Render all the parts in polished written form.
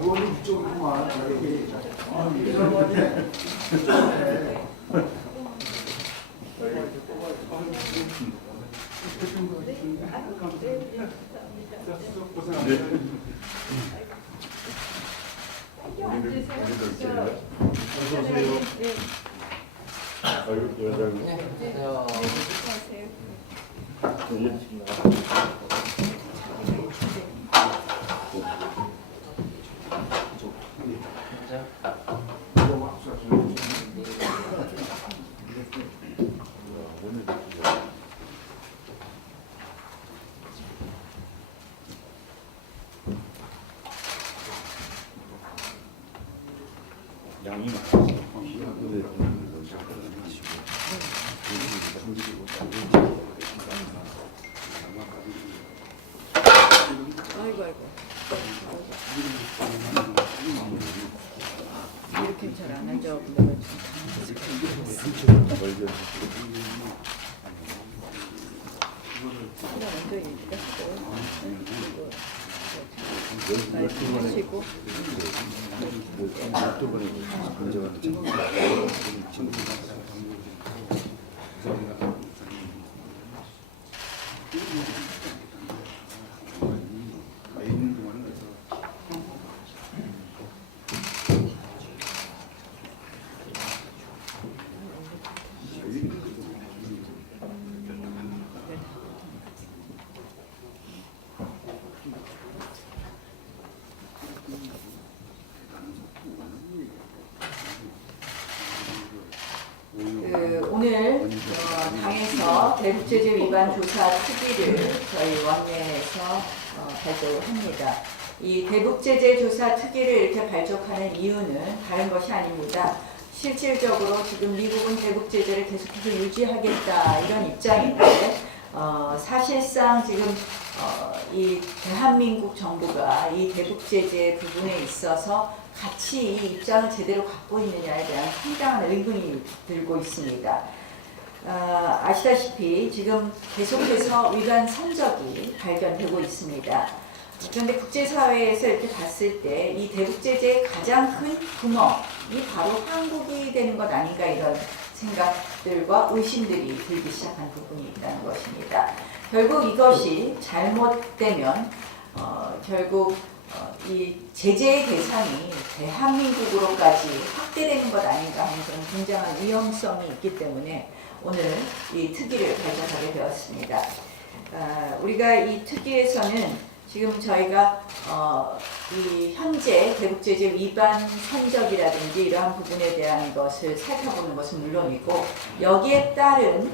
의원님 이쪽이구만. 저기. 양이 많아서 아이고 아이고. 이렇게 잘 안 하죠. 근데 먼저 얘기가 하시고 오늘 당에서 대북제재 위반 조사 특위를 저희 원내에서 발족합니다. 이 대북제재 조사 특위를 이렇게 발족하는 이유는 다른 것이 아닙니다. 실질적으로 지금 미국은 대북제재를 계속해서 유지하겠다 이런 입장인데 사실상 지금 이 대한민국 정부가 이 대북제재 부분에 있어서 같이 이 입장을 제대로 갖고 있느냐에 대한 상당한 의문이 들고 있습니다. 아시다시피 지금 계속해서 위반 선적이 발견되고 있습니다. 그런데 국제사회에서 이렇게 봤을 때 이 대북제재의 가장 큰 구멍이 바로 한국이 되는 것 아닌가 이런 생각들과 의심들이 들기 시작한 부분이 있다는 것입니다. 결국 이것이 잘못되면 결국 이 제재의 대상이 대한민국으로까지 확대되는 것 아닌가 하는 그런 굉장한 위험성이 있기 때문에 오늘 이 특위를 발족하게 되었습니다. 우리가 이 특위에서는 지금 저희가 이 현재 대북제재 위반 선적이라든지 이러한 부분에 대한 것을 살펴보는 것은 물론이고 여기에 따른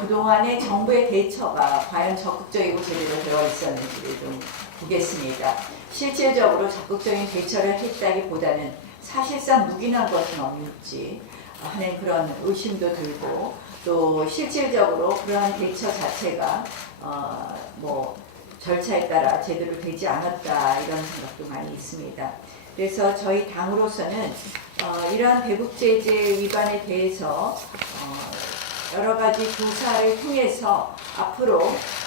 그동안의 정부의 대처가 과연 적극적이고 제대로 되어 있었는지를 좀 보겠습니다. 실질적으로 적극적인 대처를 했다기보다는 사실상 묵인한 것은 없는지 하는 그런 의심도 들고 또 실질적으로 그러한 대처 자체가 뭐 절차에 따라 제대로 되지 않았다 이런 생각도 많이 있습니다. 그래서 저희 당으로서는 이러한 대북제재 위반에 대해서 여러 가지 조사를 통해서 앞으로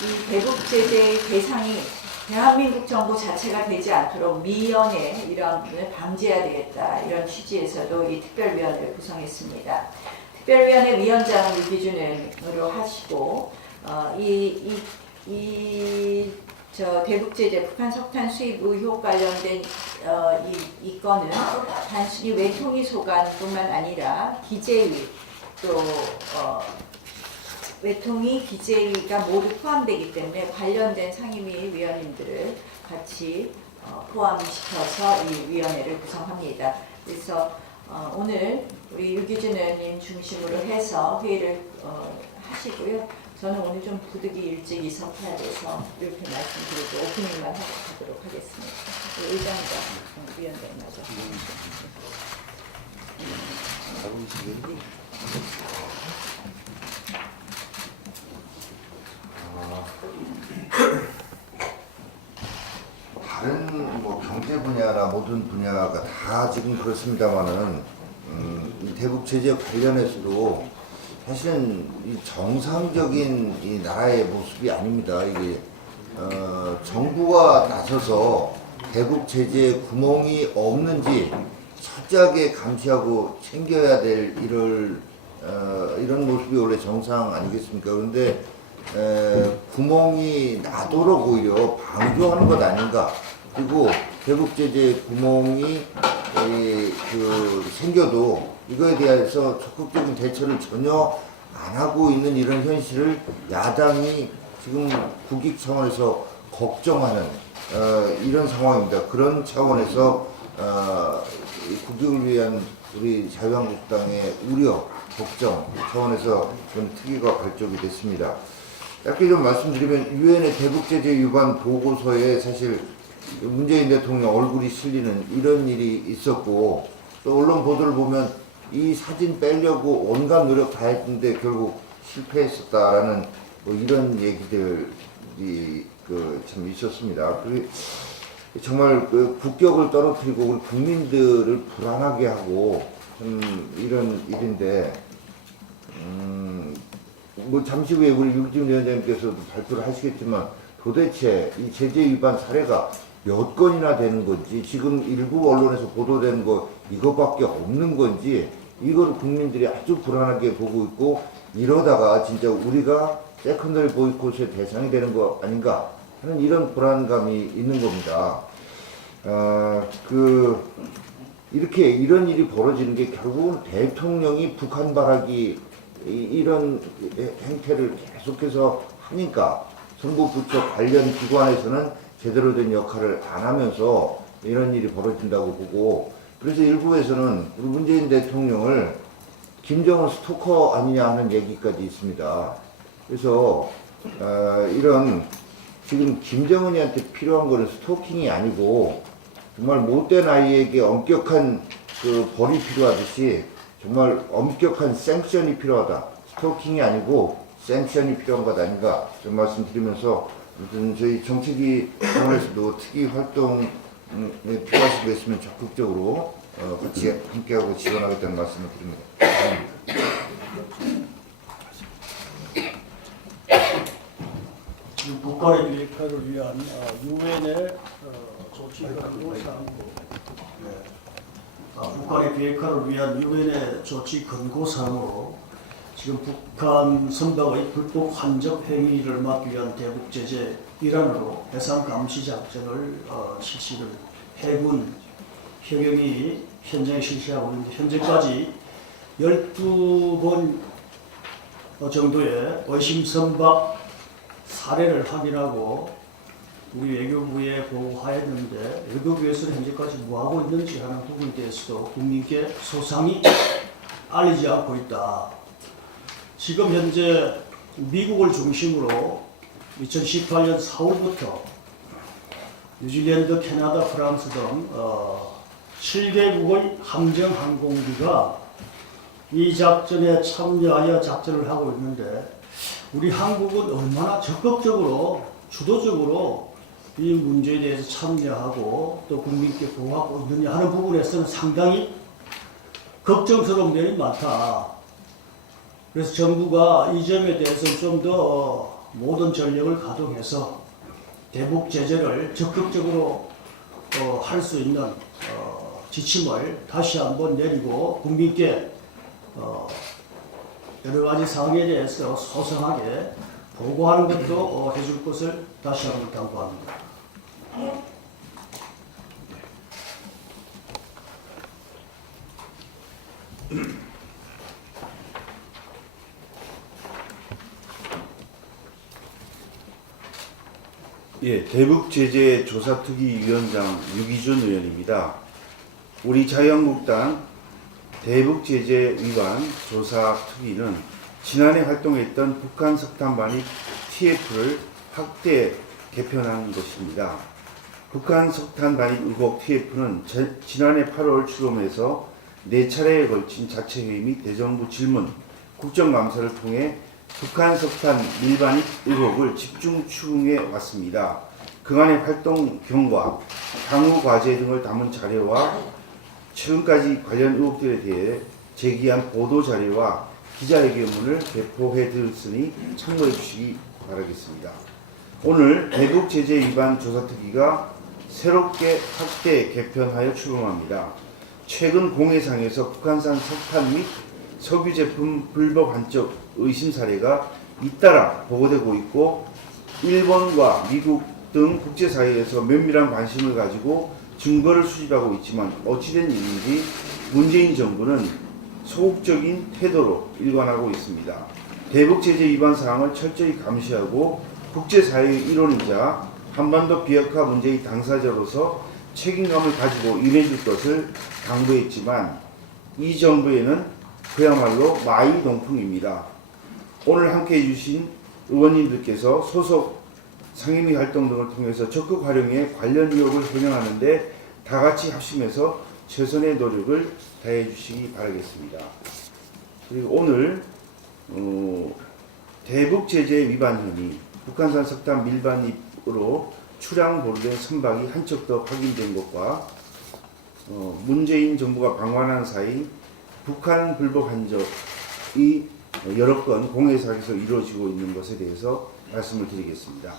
이 대북제재의 대상이 대한민국 정부 자체가 되지 않도록 미연에 이러한 부분을 방지해야 되겠다 이런 취지에서도 이 특별위원회를 구성했습니다. 특별위원회 위원장을 유기준으로 하시고 대북제재 북한 석탄 수입 의혹 관련된 이 건은 단순히 외통위 소관뿐만 아니라 기재위 또 외통위 기재위가 모두 포함되기 때문에 관련된 상임위 위원님들을 같이 포함시켜서 이 위원회를 구성합니다. 그래서 오늘 우리 유기준 의원님 중심으로 해서 회의를 하시고요. 저는 오늘 좀 부득이 일찍 이석해야 돼서 이렇게 말씀드리고 오프닝만 하도록 하겠습니다. 의장과 위원장 맞아. 다른 뭐 경제 분야나 모든 분야가 다 지금 그렇습니다만은 이 대북 제재 관련해서도 사실은 이 정상적인 이 나라의 모습이 아닙니다. 이게 정부가 나서서 대북 제재에 구멍이 없는지 철저하게 감시하고 챙겨야 될 이런 모습이 원래 정상 아니겠습니까? 그런데 구멍이 나도록 오히려 방조하는 것 아닌가. 그리고 대북 제재 구멍이 생겨도 이거에 대해서 적극적인 대처를 전혀 안 하고 있는 이런 현실을 야당이 지금 국익 차원에서 걱정하는 이런 상황입니다. 그런 차원에서 국익을 위한 우리 자유한국당의 우려, 걱정 차원에서 좀 특위가 발족이 됐습니다. 짧게 좀 말씀드리면 유엔의 대북 제재 위반 보고서에 사실 문재인 대통령 얼굴이 실리는 이런 일이 있었고, 또 언론 보도를 보면 이 사진 빼려고 온갖 노력 다 했는데 결국 실패했었다라는 뭐 이런 얘기들이 참 있었습니다. 정말 국격을 떨어뜨리고 우리 국민들을 불안하게 하고 이런 일인데, 뭐 잠시 후에 우리 유기준 위원장님께서도 발표를 하시겠지만 도대체 이 제재 위반 사례가 몇 건이나 되는 건지, 지금 일부 언론에서 보도되는 거 이것밖에 없는 건지, 이걸 국민들이 아주 불안하게 보고 있고, 이러다가 진짜 우리가 세컨더리 보이콧의 대상이 되는 거 아닌가 하는 이런 불안감이 있는 겁니다. 이렇게 이런 일이 벌어지는 게 결국은 대통령이 북한 발악이 이런 행태를 계속해서 하니까 정부 부처 관련 기관에서는 제대로 된 역할을 안 하면서 이런 일이 벌어진다고 보고, 그래서 일부에서는 우리 문재인 대통령을 김정은 스토커 아니냐 하는 얘기까지 있습니다. 그래서 이런 지금 김정은이한테 필요한 거는 스토킹이 아니고 정말 못된 아이에게 엄격한 벌이 필요하듯이 정말 엄격한 생션이 필요하다. 스토킹이 아니고 생션이 필요한 것 아닌가 좀 말씀드리면서, 아무튼 저희 정책위 차원에서도 특위 활동에 필요하신 거 있으면 적극적으로 같이 함께하고 지원하겠다는 말씀을 드립니다. 북한의 비핵화를 위한 유엔의 조치 권고 사항으로, 북한의 비핵화를 위한 유엔의 조치 권고 사항으로 지금 북한 선박의 불법 환적 행위를 막기 위한 대북 제재 일환으로 해상 감시 작전을 실시를 해군 해경이 현장에 실시하고 있는데, 현재까지 12번 정도의 의심 선박 사례를 확인하고 우리 외교부에 보고하였는데, 외교부에서는 현재까지 뭐하고 있는지 하는 부분에 대해서도 국민께 소상히 알리지 않고 있다. 지금 현재 미국을 중심으로 2018년 4월부터 뉴질랜드, 캐나다, 프랑스 등 7개국의 함정항공기가 이 작전에 참여하여 작전을 하고 있는데, 우리 한국은 얼마나 적극적으로 주도적으로 이 문제에 대해서 참여하고 또 국민께 보호하고 있느냐 하는 부분에서는 상당히 걱정스러운 면이 많다. 그래서 정부가 이 점에 대해서 좀 더 모든 전력을 가동해서 대북 제재를 적극적으로 할 수 있는 지침을 다시 한번 내리고 국민께 여러 가지 사항에 대해서 소상하게 보고하는 것도 해줄 것을 다시 한번 당부합니다. 예, 대북 제재 조사특위 위원장 유기준 의원입니다. 우리 자유한국당 대북 제재 위반 조사특위는 지난해 활동했던 북한 석탄 반입 TF를 확대 개편한 것입니다. 북한 석탄 반입 의혹 TF는 지난해 8월 출범해서 4차례에 걸친 자체회의 및 대정부 질문, 국정감사를 통해 북한 석탄 밀반입 의혹을 집중 추궁해 왔습니다. 그간의 활동 경과, 향후 과제 등을 담은 자료와 최근까지 관련 의혹들에 대해 제기한 보도 자료와 기자회견문을 배포해 드렸으니 참고해 주시기 바라겠습니다. 오늘 대북 제재 위반 조사특위가 새롭게 확대 개편하여 출범합니다. 최근 공해상에서 북한산 석탄 및 석유 제품 불법 환적 의심 사례가 잇따라 보고되고 있고 일본과 미국 등 국제사회에서 면밀한 관심을 가지고 증거를 수집하고 있지만 어찌된 일인지 문재인 정부는 소극적인 태도로 일관하고 있습니다. 대북 제재 위반 사항을 철저히 감시하고 국제사회의 일원이자 한반도 비핵화 문제의 당사자로서 책임감을 가지고 임해줄 것을 당부했지만 이 정부에는 그야말로 마이동풍입니다. 오늘 함께해 주신 의원님들께서 소속 상임위 활동 등을 통해서 적극 활용해 관련 의혹을 해명하는데 다 같이 합심해서 최선의 노력을 다해 주시기 바라겠습니다. 그리고 오늘 대북 제재 위반 혐의, 북한산 석탄 밀반입으로 출항 보류된 선박이 한 척 더 확인된 것과 문재인 정부가 방한한 사이 북한 불법 한적이 여러 건 공해상에서 이루어지고 있는 것에 대해서 말씀을 드리겠습니다.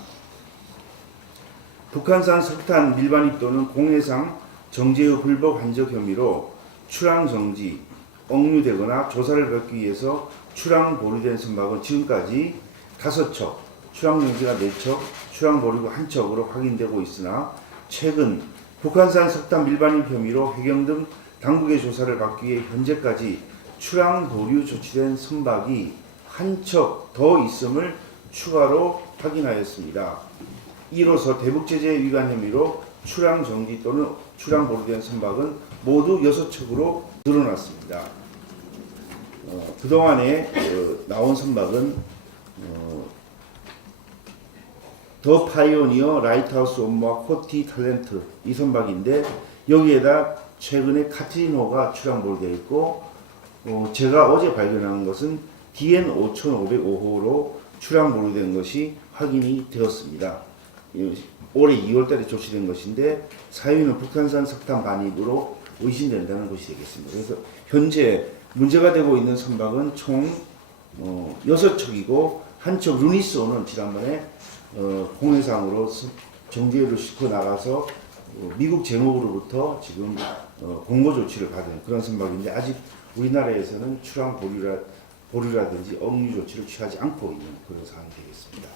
북한산 석탄 밀반입 또는 공해상 정제의 불법 한적 혐의로 출항 정지, 억류되거나 조사를 받기 위해서 출항 보류된 선박은 지금까지 5척, 출항 정지가 4척, 출항 보류가 1척으로 확인되고 있으나 최근 북한산 석탄 밀반입 혐의로 해경 등 당국의 조사를 받기 위해 현재까지 출항 보류 조치된 선박이 1척 더 있음을 추가로 확인하였습니다. 이로써 대북 제재 위반 혐의로 출항 정지 또는 출항 보류된 선박은 모두 6척으로 늘어났습니다. 그동안에 나온 선박은 더 파이오니어, 라이트하우스 옴모와 코티 탤런트 이 선박인데 여기에다 최근에 카트리노가 출항 보류되어 있고 제가 어제 발견한 것은 DN 5505호로 출항 보류된 것이 확인이 되었습니다. 올해 2월달에 조치된 것인데 사유는 북한산 석탄 반입으로 의심된다는 것이 되겠습니다. 그래서 현재 문제가 되고 있는 선박은 총 6척이고 한 척 루니스호는 지난번에 공해상으로 정제를 싣고 나가서 미국 재무부로부터 지금 공고 조치를 받은 그런 선박인데 아직 우리나라에서는 출항 보류라든지 억류 조치를 취하지 않고 있는 그런 상황이 되겠습니다.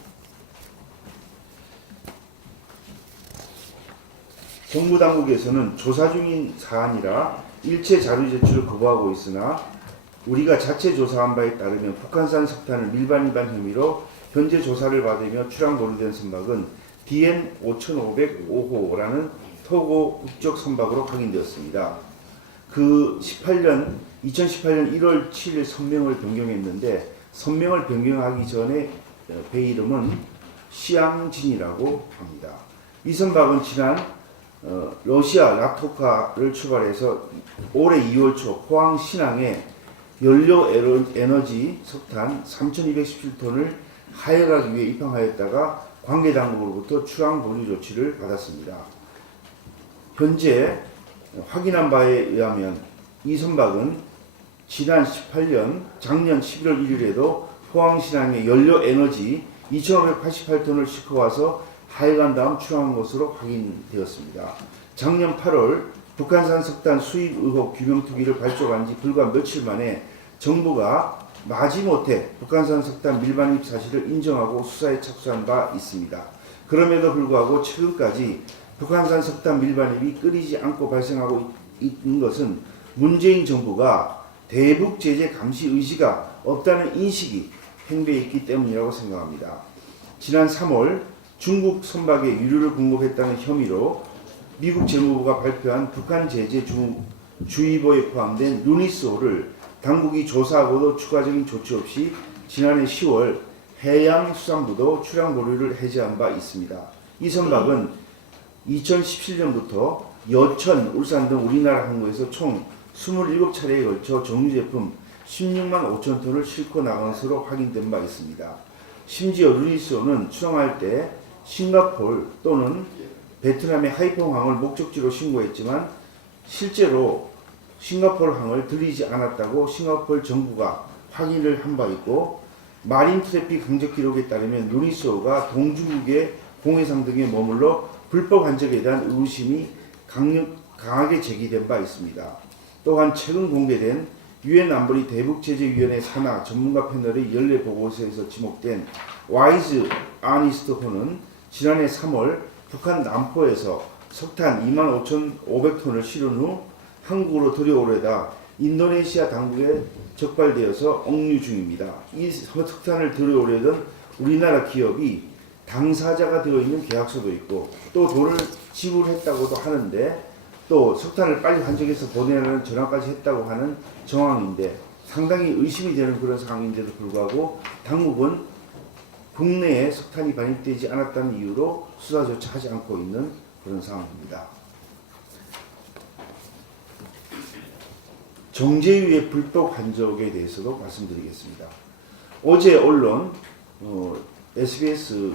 정부 당국에서는 조사 중인 사안이라 일체 자료 제출을 거부하고 있으나 우리가 자체 조사한 바에 따르면 북한산 석탄을 밀반입한 혐의로 현재 조사를 받으며 출항 보류된 선박은 DN 5505호라는 토고 국적 선박으로 확인되었습니다. 2018년 1월 7일 선명을 변경했는데 선명을 변경하기 전에 배 이름은 시앙진이라고 합니다. 이 선박은 지난 러시아 라토카를 출발해서 올해 2월 초 포항 신항에 연료 에너지 석탄 3,217톤을 하역하기 위해 입항하였다가 관계 당국으로부터 출항 보류 조치를 받았습니다. 현재 확인한 바에 의하면 이 선박은 지난 작년 11월 1일에도 포항 신항에 연료 에너지 2,588톤을 싣고 와서 하역한 다음 출항한 것으로 확인되었습니다. 작년 8월 북한산 석탄 수입 의혹 규명 투기를 발족한 지 불과 며칠 만에 정부가 마지못해 북한산 석탄 밀반입 사실을 인정하고 수사에 착수한 바 있습니다. 그럼에도 불구하고 최근까지 북한산 석탄 밀반입이 끊이지 않고 발생하고 있는 것은 문재인 정부가 대북 제재 감시 의지가 없다는 인식이 행배해 있기 때문이라고 생각합니다. 지난 3월 중국 선박에 유류를 공급했다는 혐의로 미국 재무부가 발표한 북한 제재 주의보에 포함된 루니스호를 당국이 조사하고도 추가적인 조치 없이 지난해 10월 해양수산부도 출항 보류를 해제한 바 있습니다. 이 선박은 2017년부터 여천, 울산 등 우리나라 항구에서 총 27차례에 걸쳐 정유 제품 16만 5천 톤을 싣고 나간 것으로 확인된 바 있습니다. 심지어 루니스호는 출항할 때 싱가포르 또는 베트남의 하이퐁항을 목적지로 신고했지만 실제로 싱가포르 항을 들리지 않았다고 싱가포르 정부가 확인을 한 바 있고 마린 트래픽 강적 기록에 따르면 루니스호가 동중국의 공해상 등에 머물러 불법 한적에 대한 의구심이 강하게 제기된 바 있습니다. 또한 최근 공개된 유엔 안보리 대북제재위원회 산하 전문가 패널의 연례 보고서에서 지목된 와이즈 아니스트 호는 지난해 3월 북한 남포에서 석탄 25,500톤을 실은 후 한국으로 들여오려다 인도네시아 당국에 적발되어서 억류 중입니다. 이 석탄을 들여오려던 우리나라 기업이 당사자가 되어 있는 계약서도 있고 또 돈을 지불했다고도 하는데 또 석탄을 빨리 한적해서 보내라는 전화까지 했다고 하는 정황인데 상당히 의심이 되는 그런 상황인데도 불구하고 당국은 국내에 석탄이 반입되지 않았다는 이유로 수사조차 하지 않고 있는 그런 상황입니다. 정제유의 불법 한적에 대해서도 말씀드리겠습니다. 어제 언론 SBS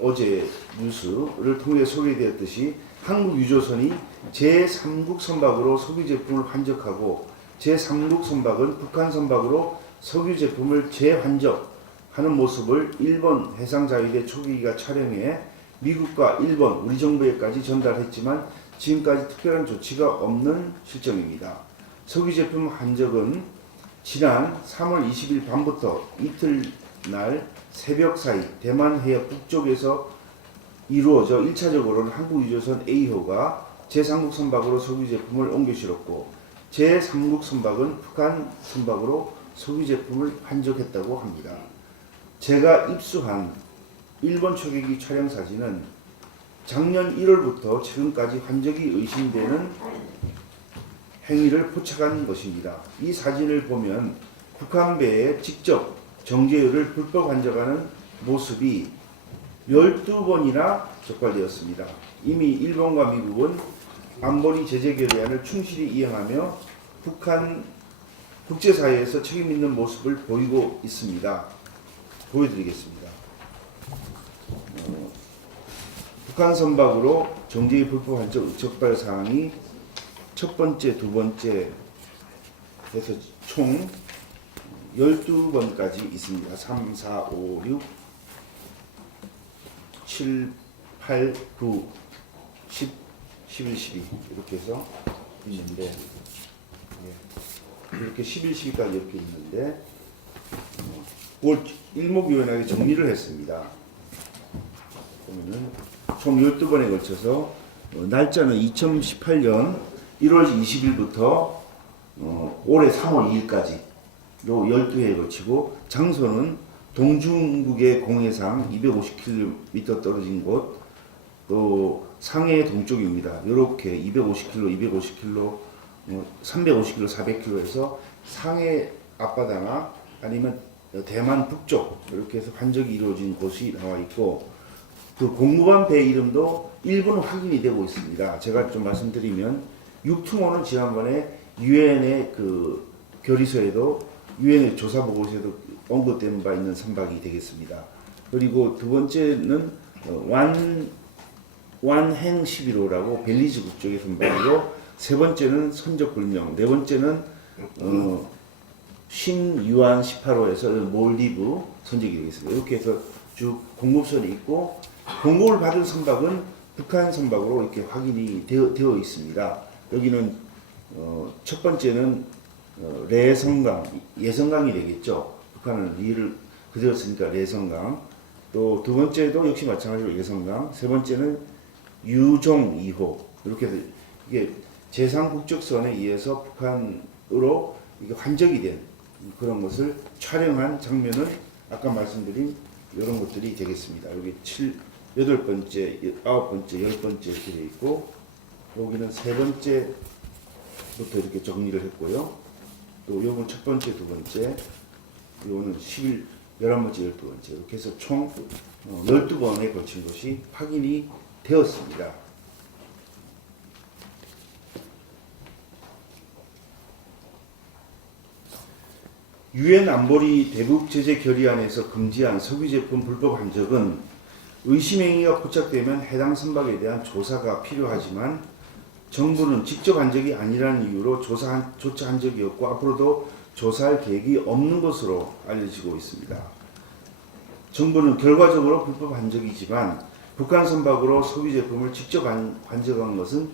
어제 뉴스를 통해 소개되었듯이 한국 유조선이 제3국 선박으로 석유 제품을 환적하고 제3국 선박은 북한 선박으로 석유 제품을 재환적하는 모습을 일본 해상자위대 초계기가 촬영해 미국과 일본, 우리 정부에까지 전달했지만 지금까지 특별한 조치가 없는 실정입니다. 석유 제품 환적은 지난 3월 20일 밤부터 이틀날 새벽 사이 대만 해협 북쪽에서 이루어져 1차적으로는 한국 유조선 A호가 제3국 선박으로 석유 제품을 옮겨 실었고 제3국 선박은 북한 선박으로 석유 제품을 환적했다고 합니다. 제가 입수한 일본 초계기 촬영 사진은 작년 1월부터 최근까지 환적이 의심되는 행위를 포착한 것입니다. 이 사진을 보면 북한 배에 직접 정제유를 불법 환적하는 모습이 12번이나 적발되었습니다. 이미 일본과 미국은 안보리 제재 결의안을 충실히 이행하며 북한 국제사회에서 책임 있는 모습을 보이고 있습니다. 보여드리겠습니다. 북한 선박으로 정제유 불법 환적 적발 사항이 첫 번째, 두 번째 해서 총 12번까지 있습니다. 3, 4, 5, 6, 7, 8, 9, 10, 11, 12 이렇게 해서 있는데 이렇게 11, 12까지 이렇게 있는데 그걸 일목요연하게 정리를 했습니다. 보면은 총 12번에 걸쳐서 날짜는 2018년 1월 20일부터 올해 3월 2일까지 요 12회에 걸치고 장소는 동중국의 공해상 250km 떨어진 곳, 또 상해 동쪽입니다. 이렇게 250km, 250km, 350km, 400km에서 상해 앞바다나 아니면 대만 북쪽 이렇게 해서 환적이 이루어진 곳이 나와 있고 그 공무반 배 이름도 일부는 확인이 되고 있습니다. 제가 좀 말씀드리면 육투모는 지난번에 유엔의 그 결의서에도 유엔의 조사 보고서에도 언급된 바 있는 선박이 되겠습니다. 그리고 두 번째는 완행 11호라고 벨리즈 국적의 선박이고 세 번째는 선적불명, 네 번째는 신유안 18호에서 몰디브 선적이 되겠습니다. 이렇게 해서 쭉 공급선이 있고 공급을 받은 선박은 북한 선박으로 이렇게 확인이 되어 있습니다. 여기는 첫 번째는 레성강, 예성강이 되겠죠. 북한은 리를 그대로 쓰니까 레성강. 또 두 번째도 역시 마찬가지로 예성강. 세 번째는 유종 2호. 이렇게 해서 이게 제3국적선에 의해서 북한으로 이게 환적이 된 그런 것을 촬영한 장면은 아까 말씀드린 이런 것들이 되겠습니다. 여기 8번째, 9번째, 10번째 이렇게 되어 있고 여기는 세 번째부터 이렇게 정리를 했고요. 또 요건 첫 번째, 두 번째, 요거는 11, 11번째, 12번째 이렇게 해서 총 12번에 걸친 것이 확인이 되었습니다. 유엔 안보리 대북 제재 결의안에서 금지한 석유 제품 불법 환적은 의심 행위가 포착되면 해당 선박에 대한 조사가 필요하지만 정부는 직접 한 적이 아니라는 이유로 조차 한 적이 없고 앞으로도 조사할 계획이 없는 것으로 알려지고 있습니다. 정부는 결과적으로 불법 한 적이지만 북한 선박으로 소비 제품을 직접 관적한 것은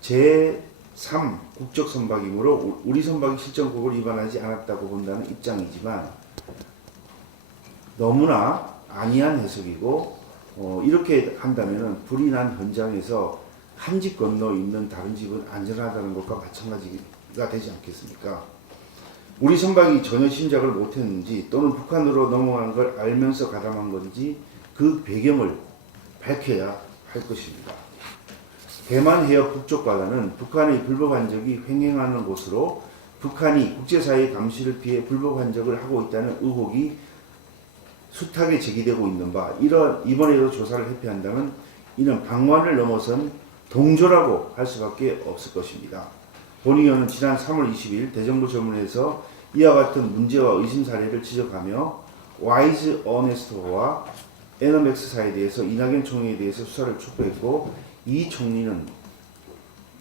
제3 국적 선박이므로 우리 선박이 실정법을 위반하지 않았다고 본다는 입장이지만 너무나 안이한 해석이고 이렇게 한다면 불이 난 현장에서 한 집 건너 있는 다른 집은 안전하다는 것과 마찬가지가 되지 않겠습니까? 우리 선박이 전혀 심작을 못했는지 또는 북한으로 넘어가는 걸 알면서 가담한 건지 그 배경을 밝혀야 할 것입니다. 대만 해협 북쪽 바다는 북한의 불법 hand적이 횡행하는 곳으로 북한이 국제사회의 감시를 피해 불법 hand적을 하고 있다는 의혹이 숱하게 제기되고 있는 바 이번에도 조사를 회피한다면 이는 방관을 넘어선 동조라고 할 수밖에 없을 것입니다. 본 의원은 지난 3월 20일 대정부 전문회에서 이와 같은 문제와 의심 사례를 지적하며 와이즈 어네스트와 에너맥스사에 대해서 이낙연 총리에 대해서 수사를 촉구했고 이 총리는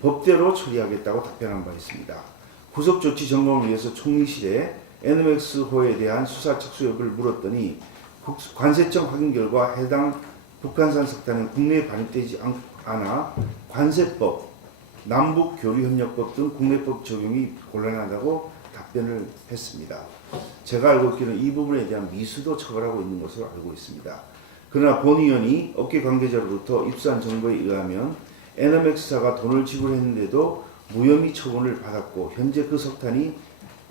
법대로 처리하겠다고 답변한 바 있습니다. 구속조치 점검을 위해서 총리실에 에너맥스호에 대한 수사 착수 여부를 물었더니 관세청 확인 결과 해당 북한산 석탄은 국내에 반입되지 않아 관세법, 남북교류협력법 등 국내법 적용이 곤란하다고 답변을 했습니다. 제가 알고 있기는 이 부분에 대한 미수도 처벌하고 있는 것으로 알고 있습니다. 그러나 본 의원이 업계 관계자로부터 입수한 정보에 의하면 에너맥스사가 돈을 지불했는데도 무혐의 처분을 받았고 현재 그 석탄이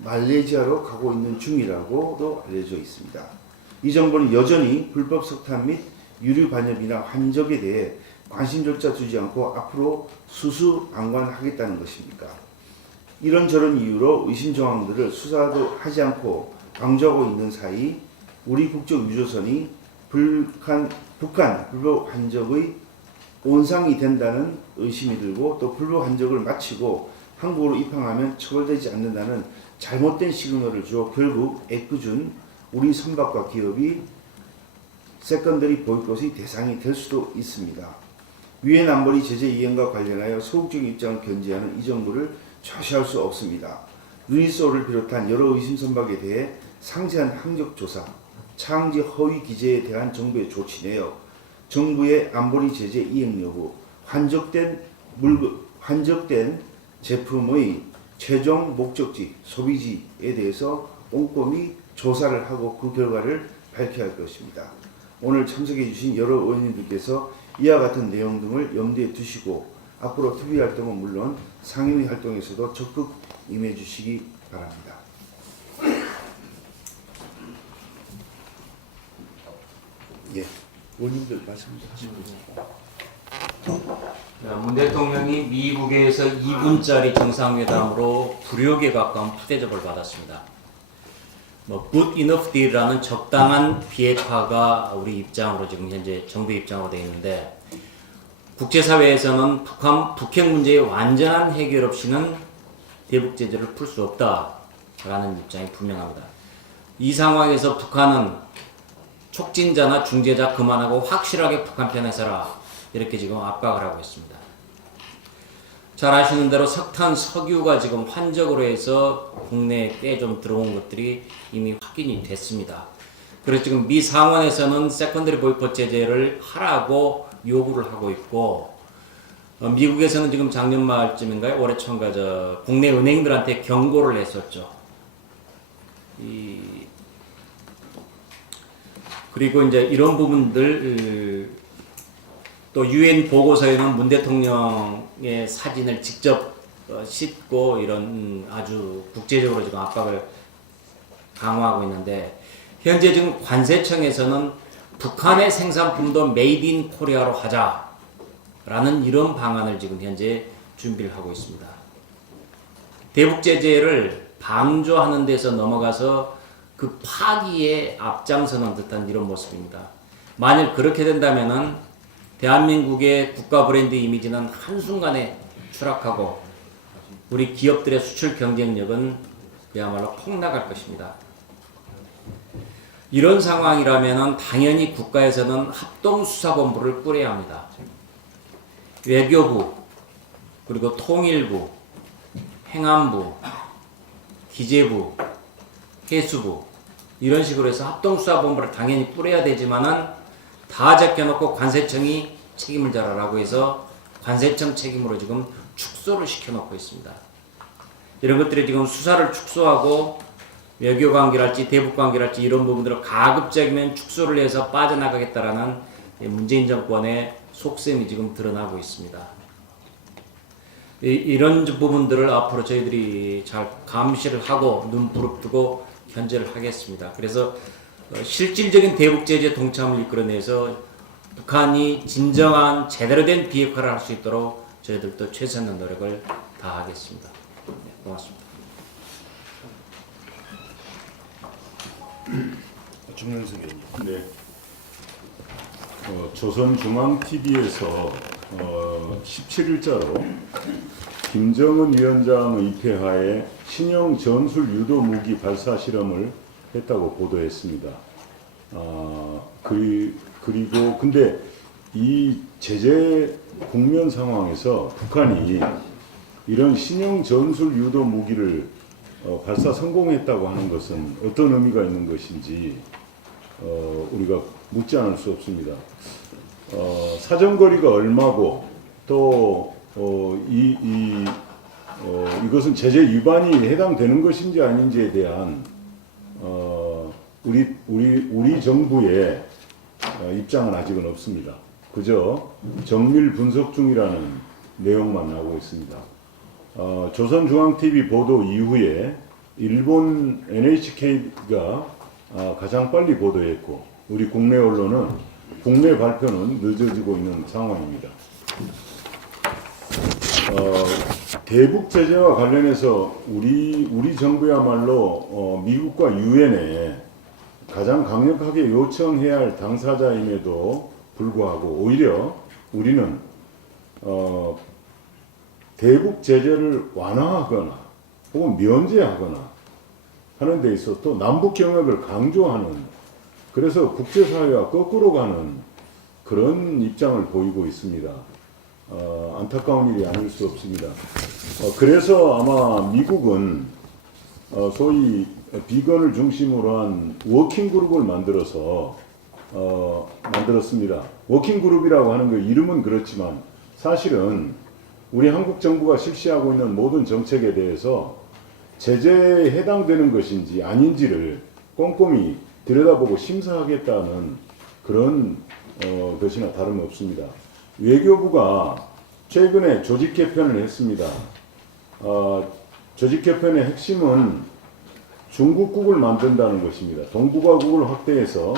말레이시아로 가고 있는 중이라고도 알려져 있습니다. 이 정부는 여전히 불법 석탄 및 유류 반입이나 환적에 대해 관심조차 두지 않고 앞으로 수수방관하겠다는 것입니까? 이런저런 이유로 의심 정황들을 수사도 하지 않고 방조하고 있는 사이 우리 국적 유조선이 북한 불법 hand적의 온상이 된다는 의심이 들고 또 불법 hand적을 마치고 한국으로 입항하면 처벌되지 않는다는 잘못된 시그널을 주어 결국 애꿎은 우리 선박과 기업이 세컨더리 보이콧의 대상이 될 수도 있습니다. 유엔 안보리 제재 이행과 관련하여 소극적인 입장을 견지하는 이 정부를 좌시할 수 없습니다. 루이스호를 비롯한 여러 의심 선박에 대해 상세한 항적 조사, 차항제 허위 기재에 대한 정부의 조치 내역, 정부의 안보리 제재 이행 여부, 환적된 제품의 최종 목적지, 소비지에 대해서 꼼꼼히 조사를 하고 그 결과를 밝혀야 할 것입니다. 오늘 참석해 주신 여러 의원님들께서 이와 같은 내용 등을 염두에 두시고 앞으로 TV 활동은 물론 상임위 활동에서도 적극 임해 주시기 바랍니다. 예, 의원님들 말씀하시고 문 대통령이 미국에서 2분짜리 정상회담으로 불효에 가까운 푸대접을 받았습니다. good enough deal이라는 적당한 비핵화가 우리 입장으로 지금 현재 정부 입장으로 되어 있는데 국제사회에서는 북핵 문제의 완전한 해결 없이는 대북 제재를 풀 수 없다라는 입장이 분명합니다. 이 상황에서 북한은 촉진자나 중재자 그만하고 확실하게 북한 편에 서라 이렇게 지금 압박을 하고 있습니다. 잘 아시는 대로 석탄, 석유가 지금 환적으로 해서 국내에 꽤 좀 들어온 것들이 이미 확인이 됐습니다. 그래서 지금 미 상원에서는 세컨더리 보이콧 제재를 하라고 요구를 하고 있고 미국에서는 지금 작년 말쯤인가요? 올해 초인가 국내 은행들한테 경고를 했었죠. 그리고 이제 이런 부분들 또 유엔 보고서에는 문 대통령의 사진을 직접 싣고 이런 아주 국제적으로 지금 압박을 강화하고 있는데 현재 지금 관세청에서는 북한의 생산품도 메이드 인 코리아로 하자라는 이런 방안을 지금 현재 준비를 하고 있습니다. 대북 제재를 방조하는 데서 넘어가서 그 파기에 앞장서는 듯한 이런 모습입니다. 만일 그렇게 된다면은 대한민국의 국가 브랜드 이미지는 한순간에 추락하고 우리 기업들의 수출 경쟁력은 그야말로 폭락할 것입니다. 이런 상황이라면 당연히 국가에서는 합동수사본부를 꾸려야 합니다. 외교부, 그리고 통일부, 행안부, 기재부, 해수부 이런 식으로 해서 합동수사본부를 당연히 꾸려야 되지만은 다 제껴놓고 관세청이 책임을 져라라고 해서 관세청 책임으로 지금 축소를 시켜놓고 있습니다. 이런 것들이 지금 수사를 축소하고 외교관계랄지 대북관계랄지 이런 부분들을 가급적이면 축소를 해서 빠져나가겠다라는 문재인 정권의 속셈이 지금 드러나고 있습니다. 이런 부분들을 앞으로 저희들이 잘 감시를 하고 눈 부릅뜨고 견제를 하겠습니다. 그래서 실질적인 대북 제재 동참을 이끌어내서 북한이 진정한 제대로 된 비핵화를 할 수 있도록 저희들도 최선의 노력을 다하겠습니다. 네, 고맙습니다. 중년석 의원님. 네. 조선중앙TV에서 17일자로 김정은 위원장의 폐하에 신형 전술 유도 무기 발사 실험을 했다고 보도했습니다. 그리고 근데 이 제재 국면 상황에서 북한이 이런 신형 전술 유도 무기를 발사 성공했다고 하는 것은 어떤 의미가 있는 것인지 우리가 묻지 않을 수 없습니다. 사정거리가 얼마고 또 이것은 제재 위반이 해당되는 것인지 아닌지에 대한 우리 정부의 입장은 아직은 없습니다. 그저 정밀 분석 중이라는 내용만 나오고 있습니다. 조선중앙TV 보도 이후에 일본 NHK가 가장 빨리 보도했고 우리 국내 언론은 국내 발표는 늦어지고 있는 상황입니다. 대북 제재와 관련해서 우리 정부야말로 미국과 유엔에 가장 강력하게 요청해야 할 당사자임에도 불구하고 오히려 우리는 대북 제재를 완화하거나 혹은 면제하거나 하는 데 있어서 또 남북 경협을 강조하는, 그래서 국제사회와 거꾸로 가는 그런 입장을 보이고 있습니다. 안타까운 일이 아닐 수 없습니다. 그래서 아마 미국은 소위 비건을 중심으로 한 워킹그룹을 만들었습니다. 워킹그룹이라고 하는 거 이름은 그렇지만 사실은 우리 한국 정부가 실시하고 있는 모든 정책에 대해서 제재에 해당되는 것인지 아닌지를 꼼꼼히 들여다보고 심사하겠다는 그런 것이나 다름없습니다. 외교부가 최근에 조직 개편을 했습니다. 조직 개편의 핵심은 중국국을 만든다는 것입니다. 동북아국을 확대해서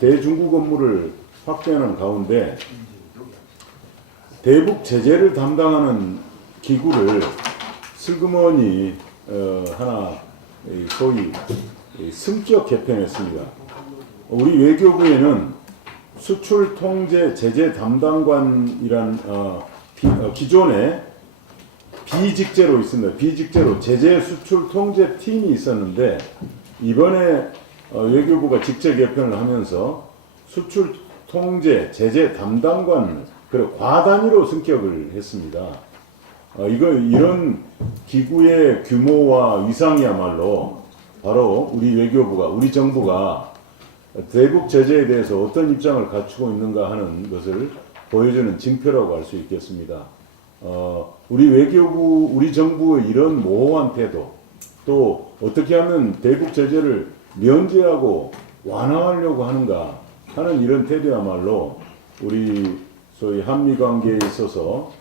대중국 업무를 확대하는 가운데 대북 제재를 담당하는 기구를 슬그머니 하나 소위 승적 개편했습니다. 우리 외교부에는 수출 통제 제재 담당관이란 기존에 비직제로 있습니다. 비직제로 제재 수출 통제 팀이 있었는데 이번에 외교부가 직제 개편을 하면서 수출 통제 제재 담당관 그리고 과단위로 승격을 했습니다. 이런 기구의 규모와 위상이야말로 바로 우리 외교부가, 우리 정부가 대북 제재에 대해서 어떤 입장을 갖추고 있는가 하는 것을 보여주는 징표라고 할 수 있겠습니다. 우리 외교부, 우리 정부의 이런 모호한 태도, 또 어떻게 하면 대북 제재를 면제하고 완화하려고 하는가 하는 이런 태도야말로 우리 소위 한미 관계에 있어서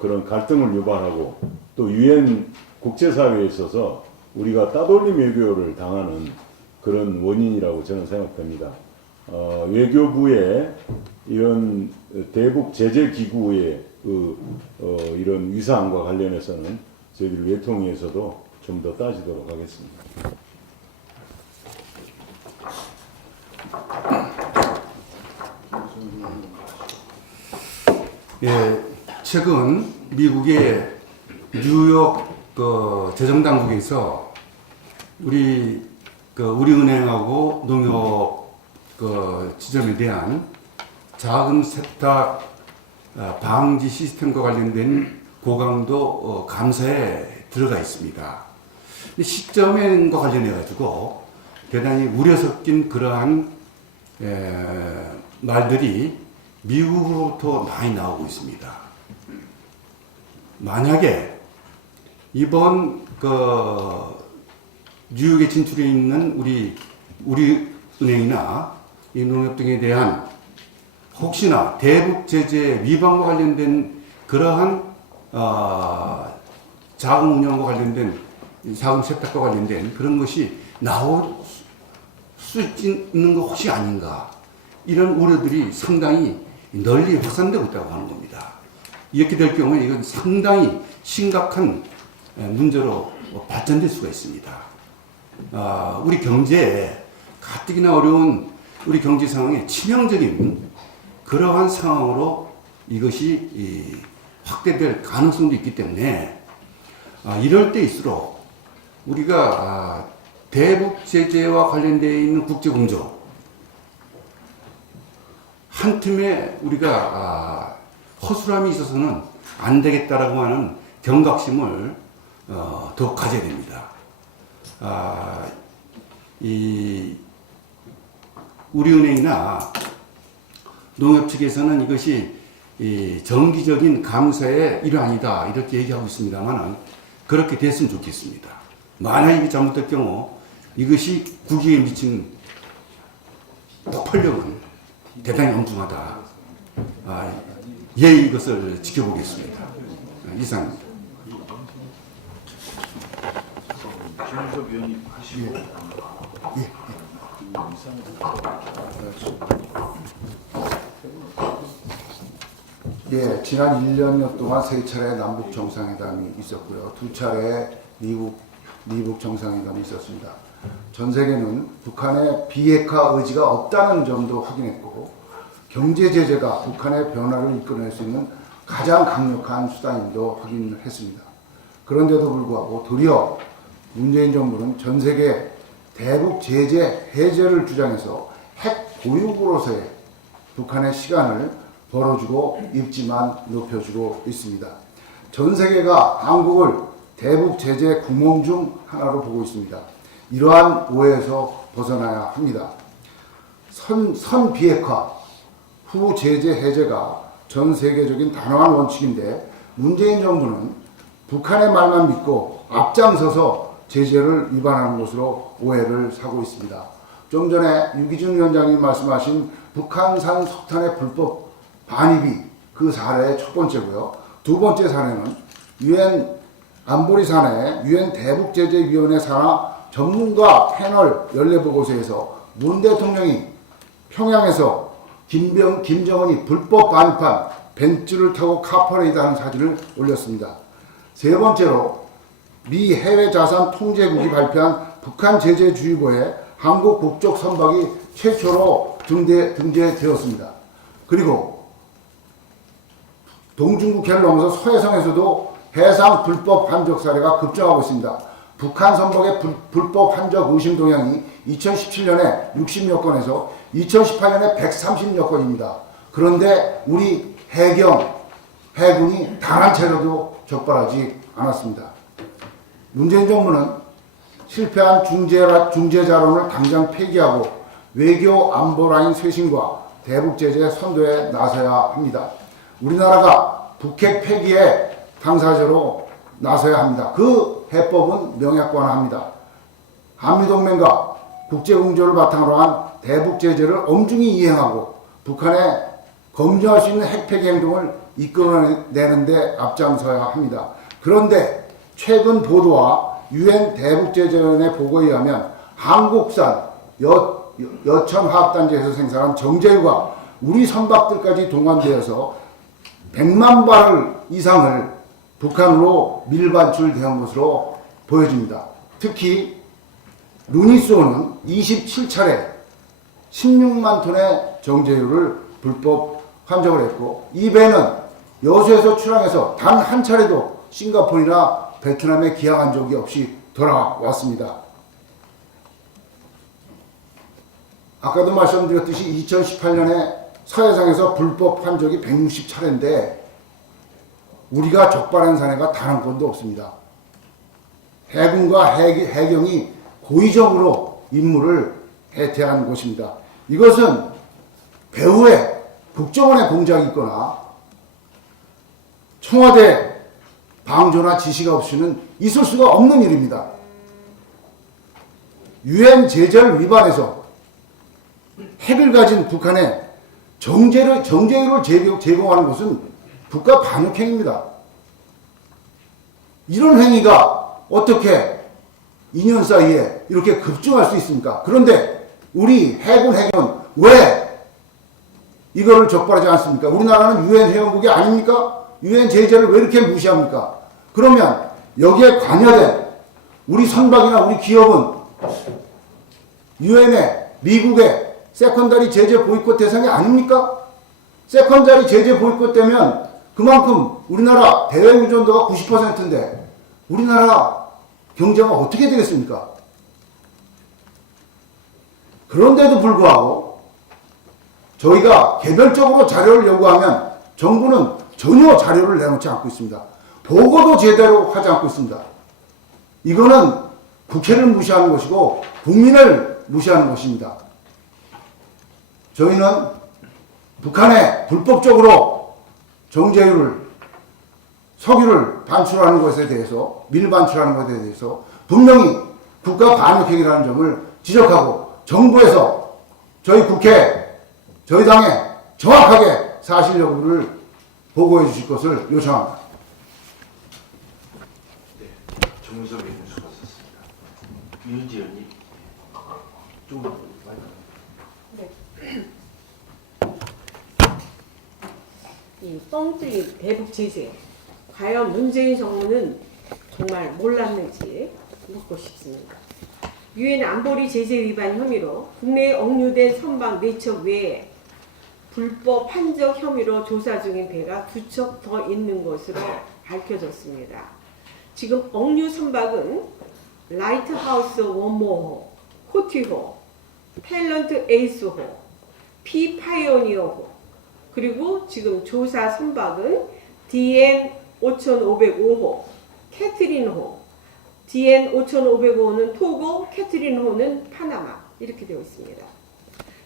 그런 갈등을 유발하고 또 유엔 국제사회에 있어서 우리가 따돌림 외교를 당하는 그런 원인이라고 저는 생각됩니다. 외교부의 이런 대북 제재 기구의 이런 위상과 관련해서는 저희들 외통위에서도 좀 더 따지도록 하겠습니다. 예, 최근 미국의 뉴욕 재정당국에서 우리은행하고 농협 지점에 대한 자금 세탁 방지 시스템과 관련된 고강도 감사에 들어가 있습니다. 시점과 관련해 가지고 대단히 우려 섞인 그러한 말들이 미국으로부터 많이 나오고 있습니다. 만약에 이번 뉴욕에 진출해 있는 우리 은행이나 이 농협 등에 대한 혹시나 대북 제재 위반과 관련된 그러한 자금 운영과 관련된 자금 세탁과 관련된 그런 것이 나올 수 있는 거 혹시 아닌가, 이런 우려들이 상당히 널리 확산되고 있다고 하는 겁니다. 이렇게 될 경우에 이건 상당히 심각한 문제로 발전될 수가 있습니다. 우리 경제에 가뜩이나 어려운 우리 경제 상황에 치명적인 그러한 상황으로 이것이 확대될 가능성도 있기 때문에 이럴 때일수록 우리가 대북 제재와 관련되어 있는 국제 공조 한 틈에 우리가 허술함이 있어서는 안 되겠다라고 하는 경각심을 더 가져야 됩니다. 우리은행이나 농협 측에서는 이것이 정기적인 감사의 일환이다 이렇게 얘기하고 있습니다만은 그렇게 됐으면 좋겠습니다. 만약 이게 잘못될 경우 이것이 국익에 미친 폭발력은 대단히 엄중하다. 이것을 지켜보겠습니다. 이상입니다. 김은석 위원님 하시고. 예, 지난 1년여 동안 3차례 남북 정상회담이 있었고요. 2차례 미북 정상회담이 있었습니다. 전 세계는 북한의 비핵화 의지가 없다는 점도 확인했고, 경제 제재가 북한의 변화를 이끌어낼 수 있는 가장 강력한 수단임도 확인했습니다. 그런데도 불구하고 도리어 문재인 정부는 전 세계 대북 제재 해제를 주장해서 핵 보유국으로서의 북한의 시간을 벌어주고 입지만 높여주고 있습니다. 전 세계가 한국을 대북 제재 구멍 중 하나로 보고 있습니다. 이러한 오해에서 벗어나야 합니다. 선 비핵화, 후 제재 해제가 전 세계적인 단호한 원칙인데 문재인 정부는 북한의 말만 믿고 앞장서서 제재를 위반하는 것으로 오해를 사고 있습니다. 좀 전에 유기준 위원장님 말씀하신 북한산 석탄의 불법 반입이 그 사례의 첫 번째고요. 두 번째 사례는 유엔 안보리 산하의 유엔 대북제재위원회 산하 전문가 패널 연례보고서에서 문 대통령이 평양에서 김정은이 불법 반입한 벤츠를 타고 카퍼레이드하는 사진을 올렸습니다. 세 번째로 미 해외자산통제국이 발표한 북한 제재주의보에 한국 국적 선박이 최초로 등재되었습니다. 그리고 동중국해를 넘어서 서해상에서도 해상 불법 한적 사례가 급증하고 있습니다. 북한 선박의 불법 한적 의심 동향이 2017년에 60여 건에서 2018년에 130여 건입니다. 그런데 우리 해군이 단 한 차례도 적발하지 않았습니다. 문재인 정부는 실패한 중재자론을 당장 폐기하고 외교 안보 라인 쇄신과 대북 제재 선도에 나서야 합니다. 우리나라가 북핵 폐기의 당사자로 나서야 합니다. 그 해법은 명약관화합니다. 한미동맹과 국제공조를 바탕으로 한 대북 제재를 엄중히 이행하고 북한에 검증할 수 있는 핵폐기 행동을 이끌어내는 데 앞장서야 합니다. 그런데 최근 보도와 유엔 대북제재위원회 보고에 의하면 한국산 여천화학단지에서 생산한 정제유가 우리 선박들까지 동원되어서 100만 바렐 이상을 북한으로 밀반출된 것으로 보여집니다. 특히 루니스호는 27차례 16만 톤의 정제유를 불법 환적을 했고, 이 배는 여수에서 출항해서 단 한 차례도 싱가포르나 베트남에 기항한 적이 없이 돌아왔습니다. 아까도 말씀드렸듯이 2018년에 서해상에서 불법 환적이 160차례인데 우리가 적발한 사례가 단 한 건도 없습니다. 해군과 해경이 고의적으로 임무를 해태한 것입니다. 이것은 배후에 국정원의 공작이 있거나 청와대 방조나 지시가 없이는 있을 수가 없는 일입니다. 유엔 제재를 위반해서 핵을 가진 북한에 정제유를 제공하는 것은 국가 반역행위입니다. 이런 행위가 어떻게 2년 사이에 이렇게 급증할 수 있습니까? 그런데 우리 해군 해경 왜 이거를 적발하지 않습니까? 우리나라는 유엔 회원국이 아닙니까? 유엔 제재를 왜 이렇게 무시합니까? 그러면 여기에 관여된 우리 선박이나 우리 기업은 유엔의 미국의 세컨다리 제재 보이콧 대상이 아닙니까? 세컨다리 제재 보이콧 되면 그만큼 우리나라 대외 의존도가 90%인데 우리나라 경제가 어떻게 되겠습니까? 그런데도 불구하고 저희가 개별적으로 자료를 요구하면 정부는 전혀 자료를 내놓지 않고 있습니다. 보고도 제대로 하지 않고 있습니다. 이거는 국회를 무시하는 것이고 국민을 무시하는 것입니다. 저희는 북한에 불법적으로 정제유를 석유를 반출하는 것에 대해서 밀반출하는 것에 대해서 분명히 국가 반역행위라는 점을 지적하고 정부에서 저희 국회 저희 당에 정확하게 사실 여부를 보고해 주실 것을 요청합니다. 정무석 의원 수고하셨습니다. 윤지 의원님. 좀 이 뻥 뚫린 대북 제재, 과연 문재인 정부는 정말 몰랐는지 묻고 싶습니다. 유엔 안보리 제재 위반 혐의로 국내에 억류된 선박 4척 외에 불법 판적 혐의로 조사 중인 배가 2척 더 있는 것으로 밝혀졌습니다. 지금 억류 선박은 라이트하우스 원모호, 코티호, 탤런트 에이스호, 피파이오니어호, 그리고 지금 조사 선박은 DN 5505호, 캐트린호, DN 5505호는 토고, 캐트린호는 파나마 이렇게 되어 있습니다.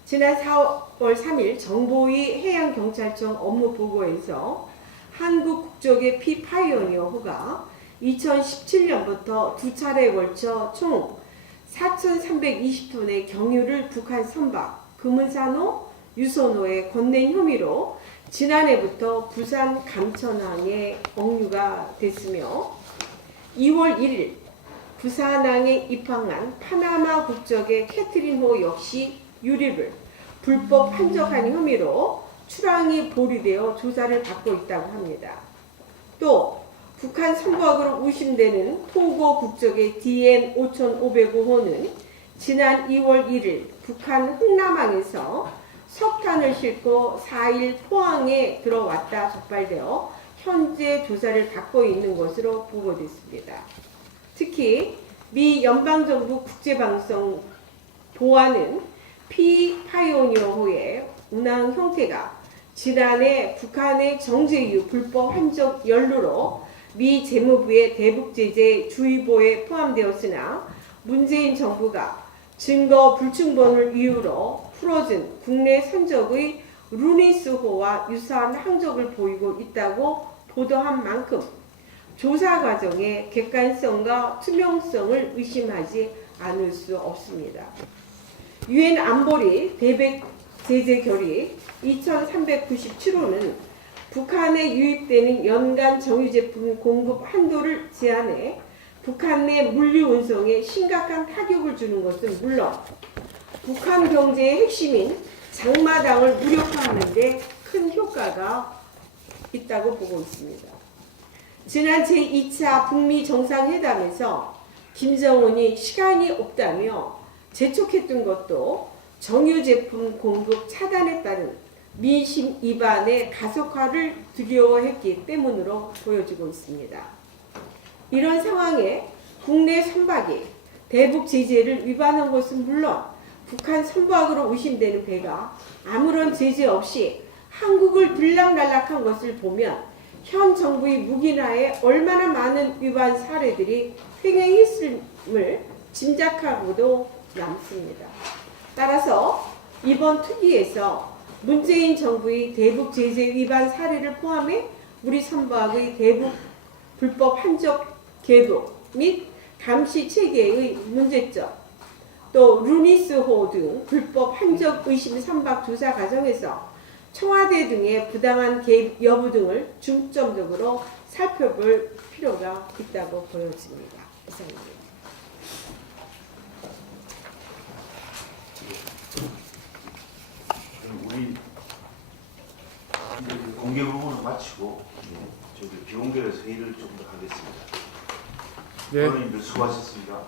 지난 4월 3일 정보위 해양경찰청 업무보고에서 한국 국적의 피파이오니어호가 2017년부터 2차례에 걸쳐 총 4,320톤의 경유를 북한 선박 금은산호, 유선호에 건넨 혐의로 지난해부터 부산 감천항에 억류가 됐으며 2월 1일 부산항에 입항한 파나마 국적의 캐트린호 역시 유류를 불법 판적한 혐의로 출항이 보류되어 조사를 받고 있다고 합니다. 또 북한 선박으로 의심되는 토고 국적의 DN 5505호는 지난 2월 1일 북한 흥남항에서 석탄을 싣고 4일 포항에 들어왔다 적발되어 현재 조사를 받고 있는 것으로 보고됐습니다. 특히 미 연방정부 국제방송 보안은 피파이오니어호의 운항 형태가 지난해 북한의 정제유 불법 환적 연루로 미 재무부의 대북제재 주의보에 포함되었으나 문재인 정부가 증거 불충분을 이유로 풀어준 국내 선적의 루니스호와 유사한 항적을 보이고 있다고 보도한 만큼 조사 과정의 객관성과 투명성을 의심하지 않을 수 없습니다. 유엔 안보리 대북 제재 결의 2397호는 북한에 유입되는 연간 정유 제품 공급 한도를 제한해 북한 내 물류 운송에 심각한 타격을 주는 것은 물론 북한 경제의 핵심인 장마당을 무력화하는 데 큰 효과가 있다고 보고 있습니다. 지난 제2차 북미 정상회담에서 김정은이 시간이 없다며 재촉했던 것도 정유 제품 공급 차단에 따른 민심 위반의 가속화를 두려워했기 때문으로 보여지고 있습니다. 이런 상황에 국내 선박이 대북 제재를 위반한 것은 물론 북한 선박으로 의심되는 배가 아무런 제재 없이 한국을 들락날락한 것을 보면 현 정부의 묵인하에 얼마나 많은 위반 사례들이 횡행했음을 짐작하고도 남습니다. 따라서 이번 특위에서 문재인 정부의 대북 제재 위반 사례를 포함해 우리 선박의 대북 불법 한적 계도 및 감시 체계의 문제점, 또 루니스호 등 불법 한적 의심 선박 조사 과정에서 청와대 등의 부당한 개입 여부 등을 중점적으로 살펴볼 필요가 있다고 보여집니다. 이상입니다. 그럼 우리 이제 공개 부분을 마치고 저기 비공개에서 회의를 좀 더 하겠습니다. 네. 의원님들 수고하셨습니다.